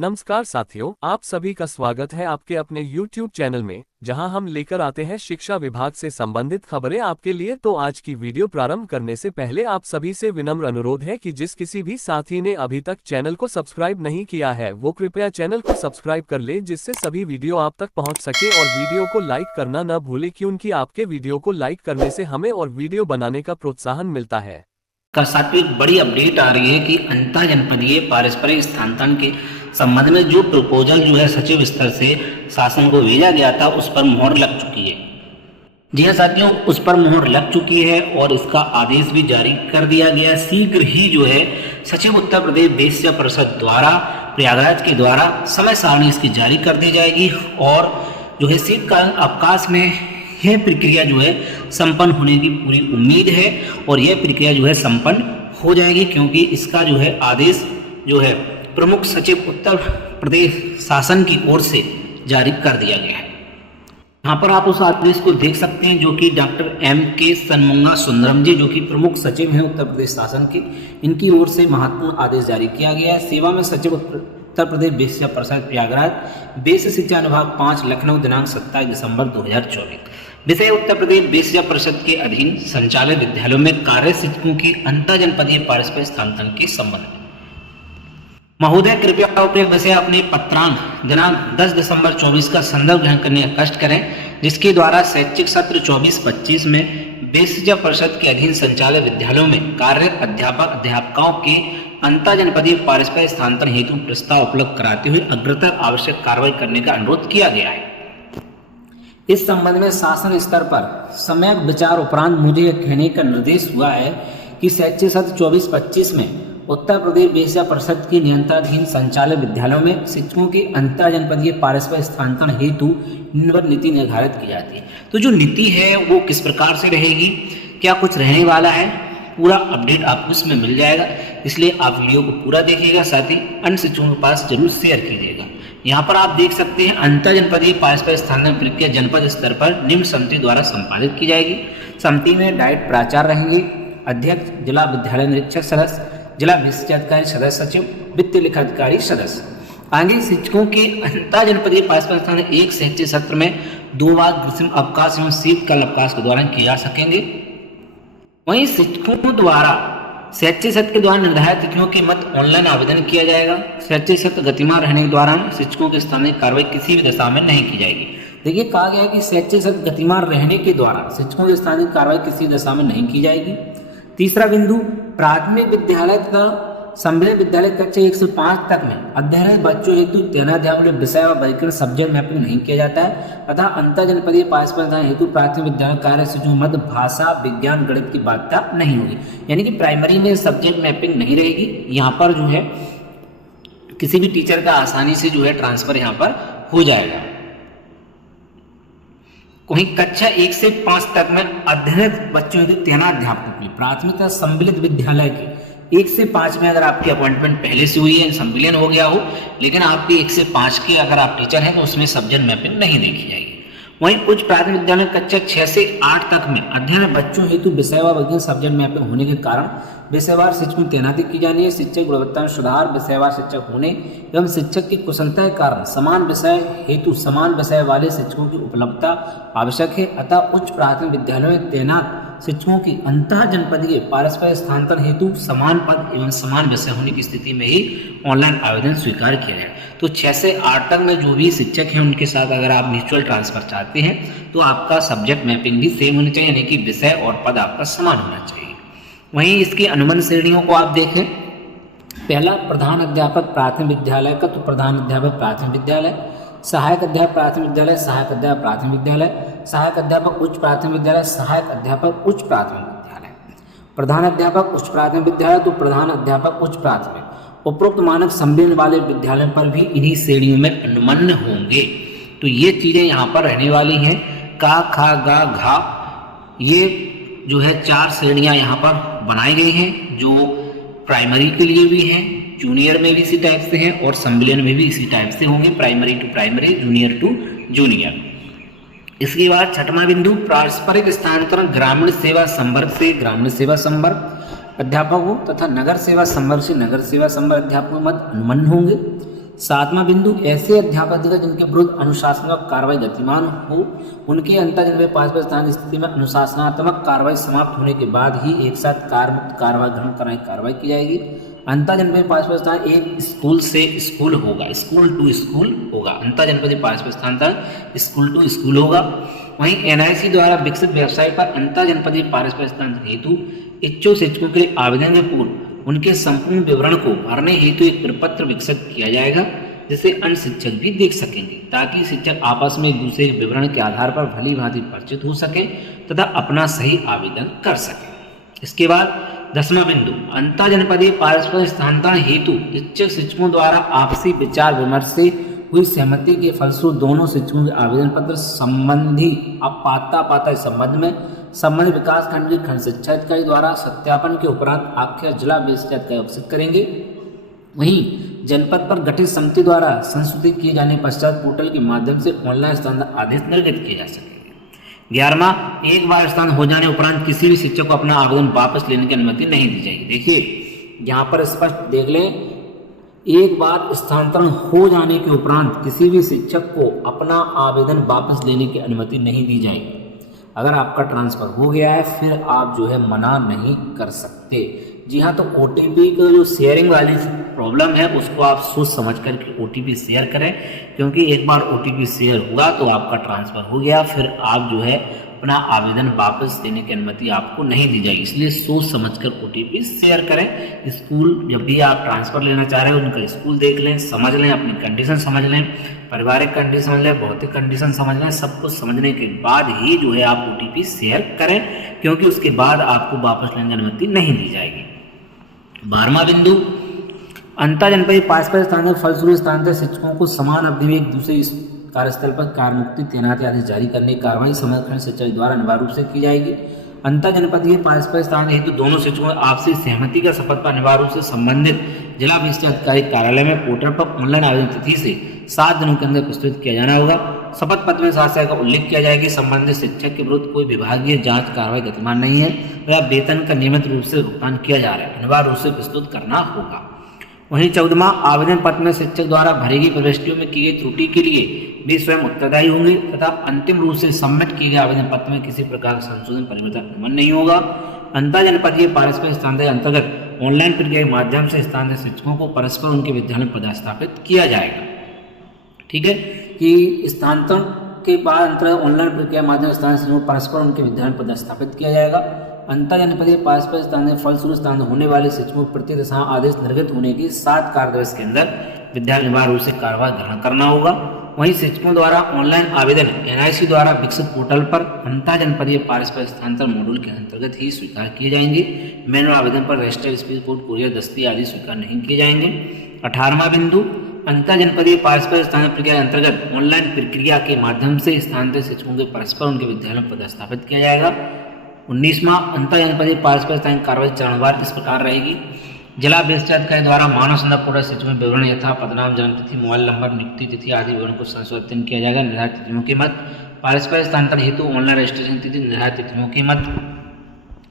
नमस्कार साथियों, आप सभी का स्वागत है आपके अपने YouTube चैनल में, जहां हम लेकर आते हैं शिक्षा विभाग से संबंधित खबरें आपके लिए। तो आज की वीडियो प्रारंभ करने से पहले आप सभी से विनम्र अनुरोध है कि जिस किसी भी साथी ने अभी तक चैनल को सब्सक्राइब नहीं किया है वो कृपया चैनल को सब्सक्राइब कर ले, जिससे सभी वीडियो आप तक पहुँच सके। और वीडियो को लाइक करना न भूले, क्योंकि आपके वीडियो को लाइक करने से हमें और वीडियो बनाने का प्रोत्साहन मिलता है। का साथ एक बड़ी अपडेट आ रही है कि अंतर जनपदीय पारस्परिक स्थानांतरण के संबंध में जो प्रपोजल जो है सचिव स्तर से शासन को भेजा गया था उस पर मोहर लग चुकी है। जी हाँ साथियों, उस पर मोहर लग चुकी है और इसका आदेश भी जारी कर दिया गया। शीघ्र ही जो है सचिव उत्तर प्रदेश वेश्या परिषद द्वारा प्रयागराज के द्वारा समय सारणी इसकी जारी कर दी जाएगी और जो है शीतकालीन अवकाश में यह प्रक्रिया जो है संपन्न होने की पूरी उम्मीद है और यह प्रक्रिया जो है संपन्न हो जाएगी, क्योंकि इसका जो है आदेश जो है प्रमुख सचिव उत्तर प्रदेश शासन की ओर से जारी कर दिया गया है। यहाँ पर आप उस आदेश को देख सकते हैं जो कि डॉक्टर M.K. षणमुगा सुंदरम जी, जो कि प्रमुख सचिव हैं उत्तर प्रदेश शासन के, इनकी ओर से महत्वपूर्ण आदेश जारी किया गया है। सेवा में सचिव उत्तर प्रदेश वेश्या परिषद प्रयागराज, वेश्य शिक्षा अनुभाग 5 लखनऊ, दिनांक 27 दिसंबर 2024। विषय उत्तर प्रदेश वेश्या परिषद के अधीन संचालित विद्यालयों में कार्य शिक्षकों की अंतर जनपदीय पारस्परिक स्थानांतरण के संबंध में। महोदय कृपया उपयुक्त विषय अपने पत्रांक दिनांक 10 दिसंबर 24 का संदर्भ ग्रहण करने का कष्ट करें, जिसके द्वारा शैक्षिक सत्र 24-25 में वेश्या परिषद के अधीन संचालित विद्यालयों में कार्यरत अध्यापक अध्यापकों के अंतर जनपदीय पारस्परिक स्थानांतरण हेतु प्रस्ताव उपलब्ध कराते हुए अग्रतर आवश्यक कार्रवाई करने का अनुरोध किया गया है। इस संबंध में शासन स्तर पर सम्यक विचार उपरांत मुझे यह कहने का निर्देश हुआ है कि शैक्षिक सत्र 24-25 में उत्तर प्रदेश वेश्या परिषद के नियंत्रणाधीन संचालित विद्यालयों में शिक्षकों के अंतर जनपदीय पारस्परिक स्थानांतरण हेतु निम्नवत नीति निर्धारित की जाती है। तो जो नीति है वो किस प्रकार से रहेगी, क्या कुछ रहने वाला है, पूरा अपडेट आपको इसमें मिल जाएगा। इसलिए आप वीडियो को पूरा देखिएगा, साथ ही अन्य शिक्षकों के पास जरूर शेयर कीजिएगा। यहाँ पर आप देख सकते हैं अंतर जनपदीय पारस्परिक स्थानांतरण प्रक्रिया जनपद स्तर पर निम्न समिति द्वारा संपादित की जाएगी। समिति में डाइट प्राचार्य रहेंगे, अध्यक्ष, जिला विद्यालय निरीक्षक सदस्य, जिला विशिष्ट अधिकारी सदस्य सचिव, वित्तीय लेखा अधिकारी सदस्य। आगे शिक्षकों के अंतर जनपदीय पारस्परिक स्थानांतरण एक शैक्षिक सत्र में 2 बार ग्रीष्म अवकाश एवं शीतकाल अवकाश के दौरान किए जा सकेंगे। वहीं शिक्षकों द्वारा शैक्षिक सत्र के दौरान निर्धारित तिथियों के मत ऑनलाइन आवेदन किया जाएगा। शैक्षिक सत्र गतिमान रहने के दौरान शिक्षकों के स्थानीय कार्रवाई किसी भी दशा में नहीं की जाएगी। देखिए, कहा गया है कि शैक्षिक सत्र गतिमान रहने के दौरान शिक्षकों की स्थानीय कार्रवाई किसी दशा में नहीं की जाएगी। तीसरा बिंदु, प्राथमिक विद्यालय तथा सम्मिलित विद्यालय कक्षा 1 से 5 तक में अध्ययनरत बच्चों हेतु तैनात विषय व वर्गीकरण सब्जेक्ट मैपिंग नहीं किया जाता है तथा अंतर जनपदीय पारस्परिक हेतु प्राथमिक विद्यालय कार्य शिक्षकों मध्य भाषा, विज्ञान, गणित की बाध्यता नहीं होगी। यानी कि प्राइमरी में सब्जेक्ट मैपिंग नहीं रहेगी। यहाँ पर जो है किसी भी टीचर का आसानी से जो है ट्रांसफर यहाँ पर हो जाएगा। वहीं कक्षा 1 से 5 तक में अध्ययनरत बच्चों हेतु तैनात अध्यापकों की प्राथमिक तथा सम्मिलित विद्यालय के 1 से 5 में अगर आपकी अपॉइंटमेंट पहले से हुई है, संविलियन हो गया हो, लेकिन आपके 1 से 5 के अगर आप टीचर हैं तो उसमें सब्जेक्ट मैपिंग नहीं देखी जाएगी। वहीं कुछ प्राथमिक विद्यालय कक्षा 6 से 8 तक में अध्ययन बच्चों हेतु विषयवार वर्गीकरण सब्जेक्ट मैपिंग होने के कारण विषयवार शिक्षकों की तैनाती की जानी है। शिक्षक गुणवत्ता में सुधार, विषयवार शिक्षक होने एवं शिक्षक की कुशलता के कारण समान विषय हेतु समान विषय वाले शिक्षकों की उपलब्धता आवश्यक है। अतः उच्च प्राथमिक विद्यालयों में तैनात शिक्षकों की अंतर जनपदीय पारस्परिक स्थानांतरण हेतु समान पद एवं समान विषय होने की स्थिति में ही ऑनलाइन आवेदन स्वीकार किया जाए। तो 6 से 8 तक में जो भी शिक्षक हैं उनके साथ अगर आप म्यूचुअल ट्रांसफर चाहते हैं तो आपका सब्जेक्ट मैपिंग भी सेम होनी चाहिए, यानी कि विषय और पद आपका समान होना चाहिए। वहीं इसकी अनुबंध श्रेणियों को आप देखें। पहला, प्रधान अध्यापक प्राथमिक विद्यालय का, तो प्रधान अध्यापक प्राथमिक विद्यालय, सहायक अध्यापक प्राथमिक विद्यालय, सहायक अध्यापक प्राथमिक विद्यालय, सहायक अध्यापक उच्च प्राथमिक विद्यालय, सहायक अध्यापक उच्च प्राथमिक विद्यालय, प्रधान अध्यापक उच्च प्राथमिक विद्यालय, तो प्रधान अध्यापक उच्च प्राथमिक। उपरोक्त मानक संविलियन वाले विद्यालयों पर भी इन्हीं श्रेणियों में अनुमन्य होंगे। तो ये चीजें यहाँ पर रहने वाली हैं। का, खा, गा, घा, ये जो है 4 श्रेणियां यहाँ पर बनाई गई हैं, जो प्राइमरी के लिए भी हैं, जूनियर में भी इसी टाइप से हैं और संविलियन में भी इसी टाइप से होंगे, primary to primary, junior to junior. इसके बाद 6वां बिंदु, पारस्परिक स्थानांतरण ग्रामीण सेवा संवर्ग से ग्रामीण सेवा संवर्ग अध्यापकों तथा नगर सेवा संवर्ग से नगर सेवा संवर्ग अध्यापकों मध्य अनुमन्य होंगे। सातवां बिंदु, ऐसे अध्यापक जिनके विरुद्ध अनुशासनात्मक कार्रवाई गतिमान हो, उनके अंतर्जनपदीय पार्षद स्थान की स्थिति में अनुशासनात्मक कार्रवाई समाप्त होने के बाद ही एक साथ कार्रवाई ग्रहण कराने की कार्रवाई की जाएगी। अंतर्जनपदीय पार्षद स्थान एक स्कूल से स्कूल होगा, स्कूल टू स्कूल होगा। अंतर्जनपदीय पार्षद स्थान तक स्कूल टू स्कूल होगा। वहीं एनआईसी द्वारा विकसित वेबसाइट पर अंतर्जनपदीय पार्षद स्थान हेतु इच्छुक शिक्षकों के लिए आवेदन के पूर्व उनके संपूर्ण विवरण को भरने हेतु एक प्रपत्र विकसित किया जाएगा, जिसे अन्य शिक्षक भी देख सकेंगे, ताकि शिक्षक आपस में एक दूसरे के विवरण के आधार पर भली भांति परिचित हो सके तथा अपना सही आवेदन कर सके। इसके बाद 10वां बिंदु, अंतर्जनपदीय पारस्परिक स्थानांतरण हेतु इच्छुक शिक्षकों द्वारा आपसी विचार विमर्श से हुई सहमति के फलस्वरूप दोनों शिक्षकों के आवेदन पत्र संबंधी पाता संबंध में संबंधित विकास खंड के खंड शिक्षा अधिकारी द्वारा सत्यापन के उपरांत आख्या जिला शिक्षा अधिकारी अवगत करेंगे। वहीं जनपद पर गठित समिति द्वारा संशोधित किए जाने पश्चात पोर्टल के माध्यम से ऑनलाइन स्थानांतरण आदेश निर्गत किए जा सकेंगे। 11वां, एक बार स्थानांतरण हो जाने उपरांत किसी भी शिक्षक को अपना आवेदन वापस लेने की अनुमति नहीं दी जाएगी। देखिए यहाँ पर स्पष्ट देख लें, एक बार स्थानांतरण हो जाने के उपरांत किसी भी शिक्षक को अपना आवेदन वापस लेने की अनुमति नहीं दी जाएगी। अगर आपका ट्रांसफ़र हो गया है फिर आप जो है मना नहीं कर सकते। जी हाँ, तो OTP का जो शेयरिंग वाली प्रॉब्लम है उसको आप सोच समझ कर के OTP शेयर करें, क्योंकि एक बार OTP शेयर हुआ तो आपका ट्रांसफ़र हो गया, फिर आप जो है अपना आवेदन वापस देने की अनुमति आपको नहीं दी जाएगी। इसलिए सोच समझकर OTP शेयर करें। स्कूल जब भी आप ट्रांसफ़र लेना चाह रहे हो उनका स्कूल देख लें, समझ लें, अपनी कंडीशन समझ लें, पारिवारिक कंडीशन समझ लें, भौतिक कंडीशन समझ लें। सब कुछ समझने के बाद ही जो है आप OTP शेयर करें, क्योंकि उसके बाद आपको वापस लेने की अनुमति नहीं दी जाएगी। 12वां बिंदु, अंतर्जनपदीय पारस्परिक स्थानांतरण फलस्वरूप स्थानांतरित शिक्षकों को समान अवधि में एक दूसरे कार्यस्थल पर कार्यमुक्ति तैनाती आदेश जारी करने की कार्रवाई संबंधित शिक्षा द्वारा अनिवार्य रूप से की जाएगी। अंतर्जनपदीय पारस्परिक स्थानांतरण हेतु दोनों शिक्षकों आपसी सहमति का शपथ पर अनिवार्य रूप से संबंधित जिला विशिष्ट अधिकारी कार्यालय में पोर्टल पर ऑनलाइन आवेदन तिथि से 7 दिनों के अंदर प्रस्तुत किया जाना होगा। शपथ पत्र में साथ का उल्लेख किया जाएगा कि संबंधित शिक्षक के विरुद्ध कोई विभागीय जांच कार्रवाई गतिमान नहीं है या वेतन का नियमित रूप से भुगतान किया जा रहा है, अनिवार्य रूप से प्रस्तुत करना होगा। वहीं 14वां, आवेदन पत्र में शिक्षक द्वारा भरी गई प्रविष्टियों में की गई त्रुटि के लिए भी स्वयं उत्तरदायी होंगे तथा अंतिम रूप से सबमिट किए गए आवेदन पत्र में किसी प्रकार का संशोधन परिवर्तन अनुमति नहीं होगा। अंतर्जनपदीय पारस्परिक स्थानांतरण के अंतर्गत ऑनलाइन प्रक्रिया के माध्यम से स्थानांतरित शिक्षकों को परस्पर उनके विद्यालय में पदस्थापित किया जाएगा। ठीक है, कि स्थानांतरण के बाद अंतर्गत ऑनलाइन प्रक्रिया के माध्यम से स्थानांतरित शिक्षकों को परस्पर उनके विद्यालय में पदस्थापित किया जाएगा। अंतर्जनपदीय पारस्परिक स्थानांतरण फलस्वरूप स्थानांतरण होने वाले शिक्षकों को प्रति दशा आदेश निर्गत होने की 7 कार्य दिवस के अंदर विद्यालय अनिवार्य रूप से कार्रवाई ग्रहण करना होगा। वहीं शिक्षकों द्वारा ऑनलाइन आवेदन एनआईसी द्वारा विकसित पोर्टल पर अंतर्जनपदीय पारस्परिक स्थानांतरण मॉड्यूल के अंतर्गत ही स्वीकार किए जाएंगे। मैनुअल आवेदन पर रजिस्टर, स्पीड पोस्ट, कुरियर, दस्ती आदि स्वीकार नहीं किए जाएंगे। 18वां बिंदु, अंतर्जनपदीय पारस्परिक स्थानांतरण प्रक्रिया के अंतर्गत ऑनलाइन प्रक्रिया के माध्यम से स्थानांतरित शिक्षकों के परस्पर उनके विद्यालय में पदस्थापित किया जाएगा। 19वां, अंतर्जनपदीय पारस्परिक स्थानांतरण कार्रवाई चरणवार इस प्रकार रहेगी। जिला विशिष्ट अधिकारी द्वारा मानव संसाधन पूर्व शिक्षकों विवरण यथा पदनाम, जन्म तिथि, मोबाइल नंबर, नियुक्ति तिथि आदि विवरण को संशोधित किया जाएगा। निर्धारित तिथियों की मत, पारस्परिक स्थानांतरण हेतु ऑनलाइन रजिस्ट्रेशन तिथि, निर्धारित तिथियों की मत,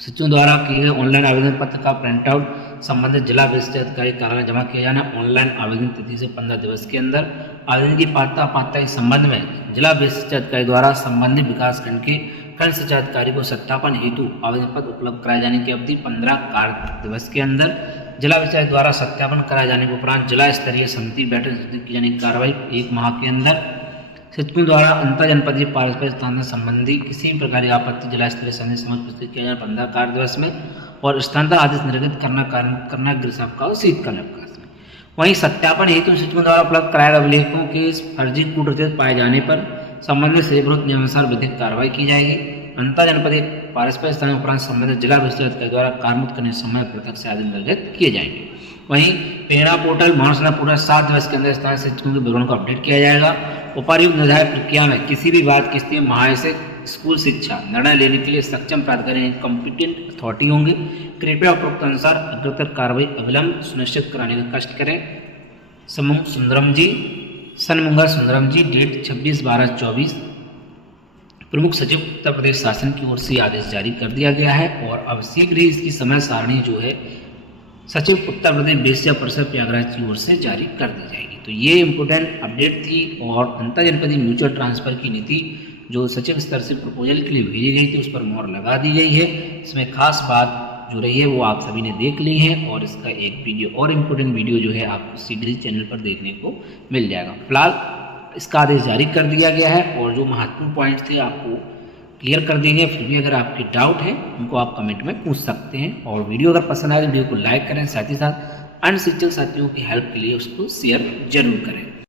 शिक्षकों द्वारा किए गए ऑनलाइन आवेदन पत्र का प्रिंट आउट संबंधित जिला विशिष्ट अधिकारी कार्यालय जमा किया जाना। ऑनलाइन आवेदन तिथि से 15 दिवस के अंदर आवेदन की पात्रता के संबंध में जिला विशिष्ट अधिकारी द्वारा संबंधित विकास खंड के खंड शिक्षा अधिकारी को सत्यापन हेतु आवेदन पत्र उपलब्ध कराए जाने की अवधि 15 कार्य दिवस के अंदर जिला विशिष्ट द्वारा सत्यापन कराए जाने के उपरांत जिला स्तरीय समिति बैठक की जाने की कार्रवाई 1 माह के अंदर। शिक्षकों द्वारा अंतर्जनपदीय पारस्परिक स्थानांतरण संबंधी किसी भी प्रकार की आपत्ति जिला स्तरीय समिति समक्ष प्रस्तुत किया जाए 15 कार्य दिवस में और स्थानांतरण आदेश निर्गत करना गृह सप्ताह और शीतकालीन अवकाश में। वहीं सत्यापन हेतु शिक्षकों द्वारा उपलब्ध कराए गए अभिलेखों के फर्जी कूटरचित पाए जाने पर संबंधित श्रेणीभूत नियमानुसार विधिक कार्रवाई की जाएगी। अंतर्जनपदीय पारस्परिक स्थानांतरण उपरांत संबंधित जिला विशिष्ट अधिकारी द्वारा कार्य करने समय पृथक से आदेश निर्गत किए जाएंगे। वहीं प्रेरणा पोर्टल मानव संसाधन पूरा 7 दिवस के अंदर स्थानीय शिक्षकों के विवरण को अपडेट किया जाएगा। उपर्युक्त निर्धारित प्रक्रिया में किसी भी बात की स्थिति में महाशय स्कूल शिक्षा निर्णय लेने के लिए सक्षम प्राधिकारी कॉम्पिटेंट अथॉरिटी होंगे। कृपया उपरोक्त अनुसार अग्रतर कार्रवाई अविलंब सुनिश्चित कराने का कष्ट करें। सन्मुंगर सुंदरम जी, डेट 26/12/24। प्रमुख सचिव उत्तर प्रदेश शासन की ओर से आदेश जारी कर दिया गया है और अब शीघ्र ही इसकी समय सारणी जो है सचिव उत्तर प्रदेश वेश्या परिषद प्रयागराज की ओर से जारी कर दी जाएगी। तो ये इम्पोर्टेंट अपडेट थी। और अंतर जनपदीय म्यूचुअल ट्रांसफर की नीति जो सचिव स्तर से प्रपोजल के लिए भेजी गई थी उस पर मोहर लगा दी गई है। इसमें खास बात जो रही है वो आप सभी ने देख ली है और इसका एक वीडियो और इम्पोर्टेंट वीडियो जो है आपको सीधे चैनल पर देखने को मिल जाएगा। फिलहाल इसका आदेश जारी कर दिया गया है और जो महत्वपूर्ण पॉइंट्स थे आपको क्लियर कर देंगे। फिर भी अगर आपके डाउट है उनको आप कमेंट में पूछ सकते हैं। और वीडियो अगर पसंद आए तो वीडियो को लाइक करें, साथ ही साथ अन्य शिक्षक साथियों की हेल्प के लिए उसको शेयर जरूर करें।